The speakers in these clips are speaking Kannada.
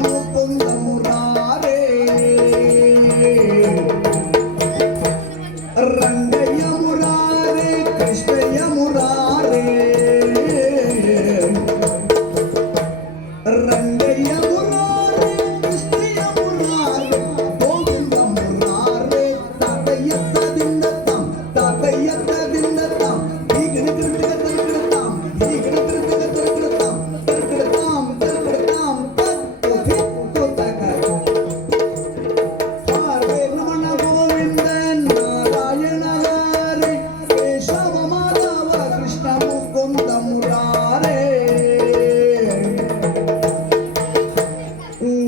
ಮುಕುಂದ ಮುರಾರೇ ರಂಗಯ್ಯ ಮುರಾರೇ ಕೃಷ್ಣಯ್ಯ ಮುರಾರೇ ರಂಗಯ್ಯ ಮುರಾರೇ ಕೃಷ್ಣಯ್ಯ ಮುರಾರೇ ಗೋವಿಂದ ಮುರಾರೇ ತಾತಯ್ಯದಿಂದ ತಾಂ ತಾತಯ್ಯದಿಂದ ತಾಂ ಈಗಿನ ತಿರುಗಿಡತಾಂ ಈಗಿನ ತಿರುಗಿಡತಾಂ ತಿರುಗಿಡತಾಂ ತಿರುಗಿಡತಾಂ ತತ್ತು ಹಿತ್ತು ತಗ ಹರೇ ರಮಣ ಗೋವಿಂದ ನಾರಾಯಣ ಹರೇ ಕೇಶವ ಮಾಧವ ಕೃಷ್ಣ ಮುಕುಂದ ಮುರಾರೇ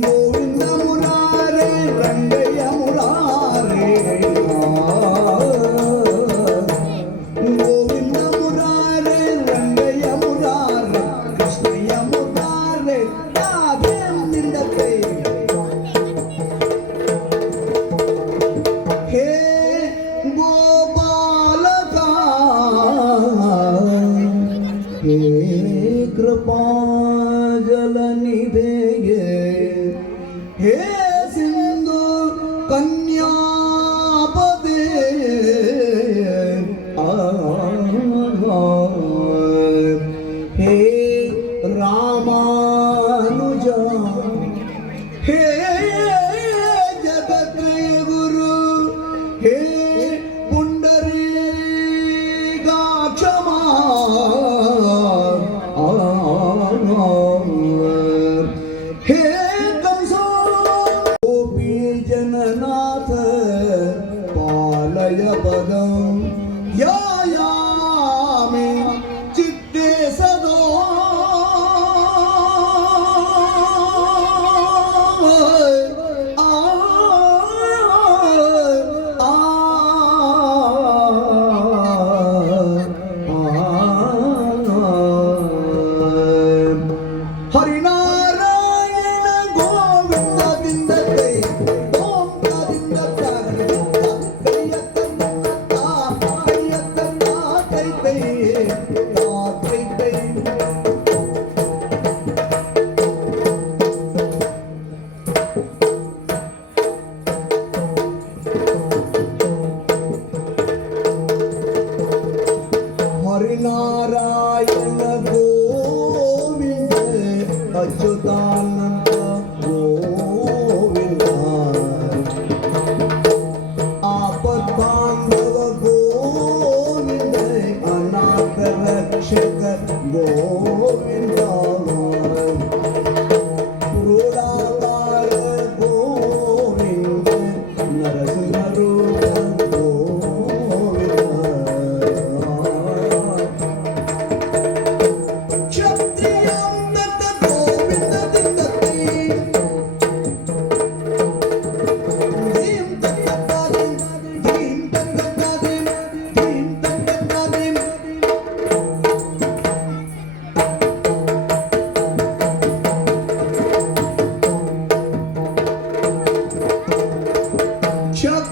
ಗೋವಿಂದ ಮುರಾರೇ ರಂಗಯ್ಯ ಮುರಾರೇ ಗೋವಿಂದ ಮುರಾರೇ ರಂಗಯ್ಯ ಮುರಾರೇ ಕೃಷ್ಣಯ್ಯ ಮುರಾರೇ ರಾಧೆಯಿಂದ ಕೈ ಹೇ ಗೋಪಾಲಕ ಹೇ ಕೃಪಾಜಲನಿಧೆಯೇ ಹೇ ಸಿಂಧು ಕನ್ಯಾಪದೇ ಹೇ ರಾಮಾನುಜ ಹೇ ಜಗತ್ರಯ ಗುರು ಹೇ ಪುಂಡರೀಕಾಕ್ಷಮಾ ಹೇ ಕಂಸ ಗೋಪಿ ಜನನಾಥ ಪಾಲಯ ಪದಂ ಯಾಯಾಮಿ ಚಿತ್ತೆ ಸದಾ ಆ ಹರಿನಾರಾಯಣ ಗೋವಿಂದದಿಂದ ಕೈ ಗೋವಿಂದದಿಂದ ಹರಿನಾರಾಯಣ ಗೋವಿಂದ ಅಚ್ಯುತಾನಂದ ಗೋವಿಂದ ಆಪದ್ಬಾಂಧವ ಗೋವಿಂದ ಅನಾಥ ರಕ್ಷಕ ಗೋವಿಂದ ಕ್ರೋಡಾಕಾರ ಗೋವಿಂದ ನರಸಿಂಹರೂಪ ಗೋವಿಂದ ಕ್ಷತ್ರಿಯಾಂತಕ ಗೋವಿಂದದಿಂದ ಧೀಂ ತಕ್ಕದಾದಿಂ ಧೀಂ ತಕ್ಕದಾದಿಂ ಧೀಂ ತಕ್ಕದಾದಿಂ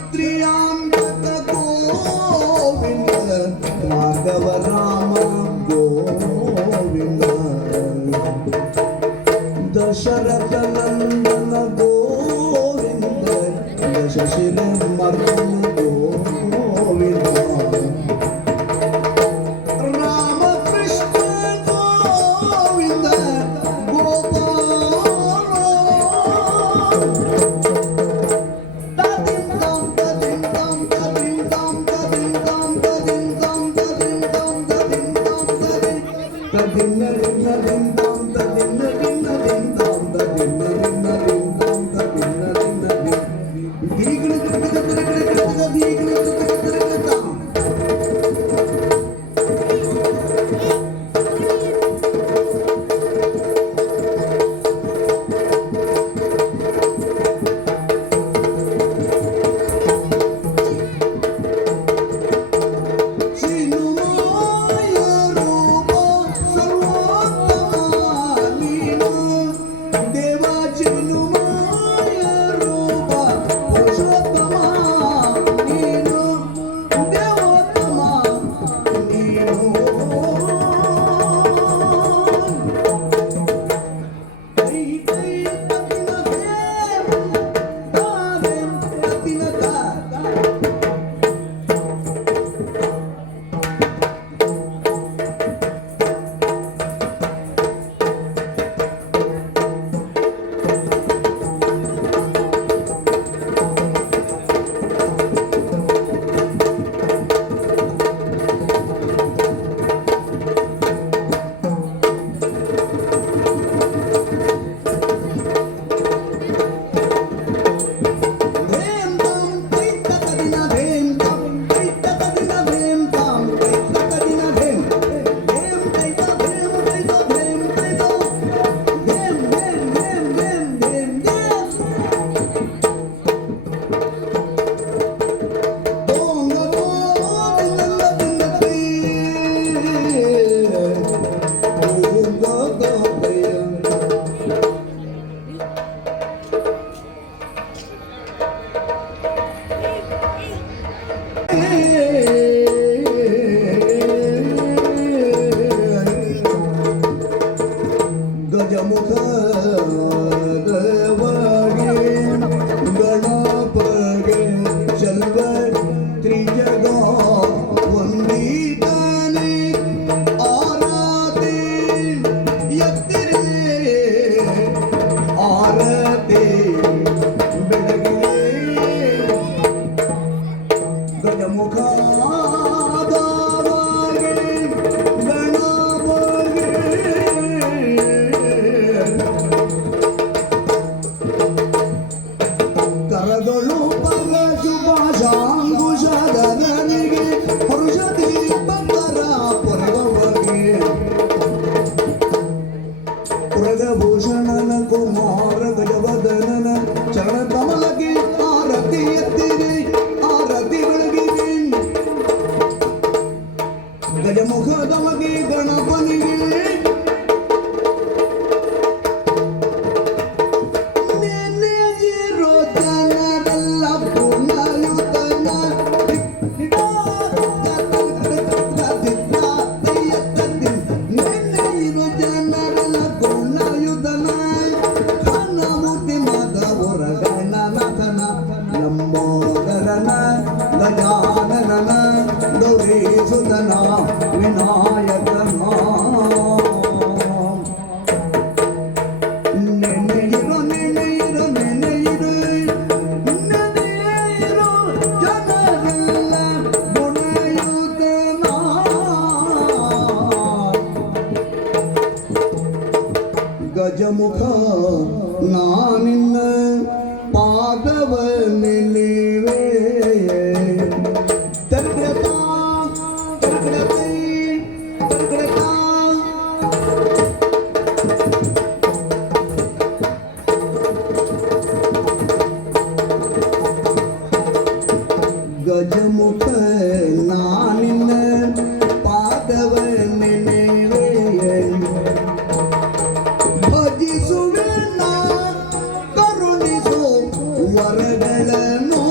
ಕ್ಷತ್ರಿಯಾಂತಕ ಗೋವಿಂದ ರಾಘವ ರಾಮ ಗೋವಿಂದ ದಶರಥ ನಂದನ ಗೋವಿಂದ ದಶಶಿರ ಮರ್ದನ ಗೋವಿಂದ ರಾಮಕೃಷ್ಣ ಗೋವಿಂದ ಗೋಪಾಲ ತದಿಂ ತಂ ತದಿಂ ತಂ ತದಿಂ ತಂ ತದಿಂ ತಂ ತದಿಂ ತಂ ತದಿಂ ತಂ ತದಿಂ ತಂ ತದಿಂ ತದಿಂ ನದಿಂ ತಂ ತದಿಂ ನದಿಂ ನದಿಂ ತಂ ತದಿಂ ನದಿಂ ನದಿಂ ತಂ ತದಿಂ ನದಿಂ ನದಿಂ ದೀಗಣ ದೀಗಣ ತಂ ಚಿನ್ಮಯ ರೂಪ ಸರ್ವೋತ್ತಮ ನೀನು ದೇವ ಚಿನ್ಮಯ ರೂಪ ಪುರುಷೋತ್ತಮ ನೀನು ದೇವೋತ್ತಮ ನೀನು ಕೈ ಕೈ ಆರತಿ ಬೆಳಗಿಲೆ ಗಜಮುಖ ಕರಗಳು ಪರಶು ಭಾಷಾಂಗುಷಧರನಿಗೆ ಪುರುಷತಿ ಬಂದರ ಪುರವಗೆ ಪುರಗಭೂಷಣನ ಕುಮಾರ ಗಜವದನನ ಚರಣ ಕಮಲಕ್ಕೆ ಆರತಿ ಎತ್ತಿದೆ ಆರತಿ ಬೆಳಗಿದೆ ಗಜಮುಖದವಗೆ ಗಣಪನಿಗೆ ಗಜಾನನ ಗೌರೀಸುತನ ವಿನಾಯಕನ ನೆನೆಯಿರು ನೆನೆಯಿರು ನೆನೆಯಿರು ನೆನೆಯಿರು ಜನರೆಲ್ಲ ಗುಣಯುತನ ಗಜಮುಖ ನಾನಿನ್ನ ಪಾದವ ನಿಲ್ಲಿವೆ ಗಜಮುಖ ನಾನಿನ್ನ ಪಾದವ ನೆನೆವೆ ಭಜಿಸುವೆ ನಾ ಕರುಣಿಸು ವರಗಳನ್ನು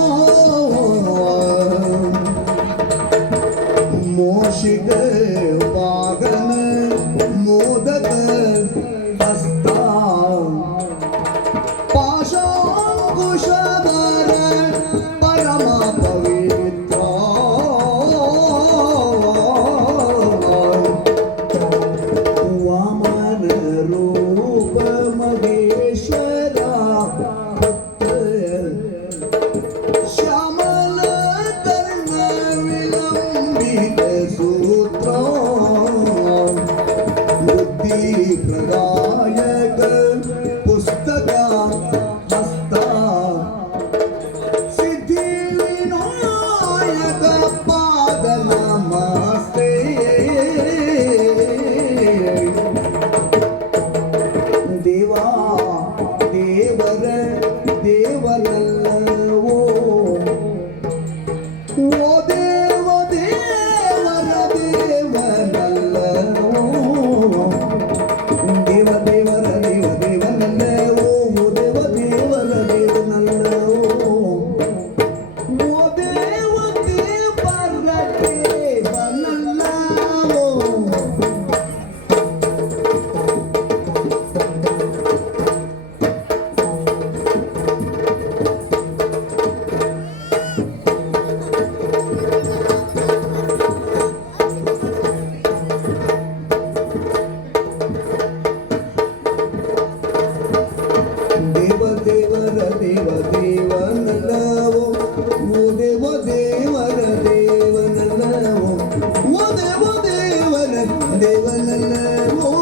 ಮೋಷಿಕ ವಾಗನ ಮೋದಕ ಹಸ್ತ ಪಾಶಾಂಕುಶಧರ ಪರಮ ಪವಿತ್ರ ವಾಮನ ರೂಪ ಮಹೇಶ್ವರ ಶ್ಯಾಮಲ ಕರ್ಣ ವಿಲಂಬಿತ ಸೂತ್ರ ಬುದ್ಧಿ ಪ್ರದಾಯಕ ಪುಸ್ತಕ ಹಸ್ತ ಸಿದ್ಧಿ ವಿನಾಯಕ ಪಾದ ನಮಸ್ತೆ ದೇವಾ ದೇವರ ದೇವನಲ್ಲವೋ ಓ ದೇವ ದೇವರ ದೇವನಲ್ಲವೋ ದೇವ ದೇವರ ದೇವ ದೇವನಲ್ಲವೋ ಓ ದೇವ ದೇವರ ದೇವನಲ್ಲವೋ ಓ ದೇವ ದೇವರ ದೇವನಲ್ಲವೋ ದೇವ ದೇವರ ದೇವ ದೇವನಲ್ಲವೋ ಓ ದೇವ ದೇವರ ದೇವನಲ್ಲವೋ ಓ ದೇವ ದೇವರ ದೇವನಲ್ಲವೋ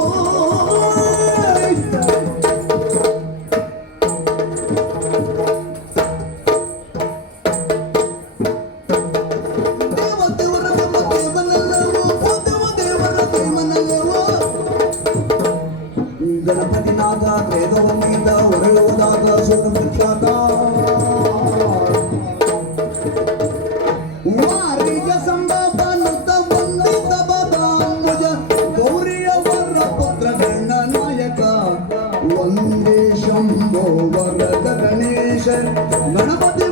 ದೇವ ದೇವರ ದೇವನಲ್ಲವೋ ಓ ದೇವ ದೇವರ ದೇವನಲ್ಲವೋ ಗಣಪತಿನಾಥ ವೇದವನ್ನಿಂದ ಹೊರಳುವುದಾದ ಸುರವಿಖ್ಯಾತ ವಾರಿಜ ಸಂಭವ ನುತ ವಂದಿತ ಬದಾಂಬುಜ ಗೌರಿಯವರ ಪುತ್ರ ಗಣನಾಯಕ ವಂದೇ ಶಂಭೋ ವರದ ಗಣೇಶ ಗಣಪತಿ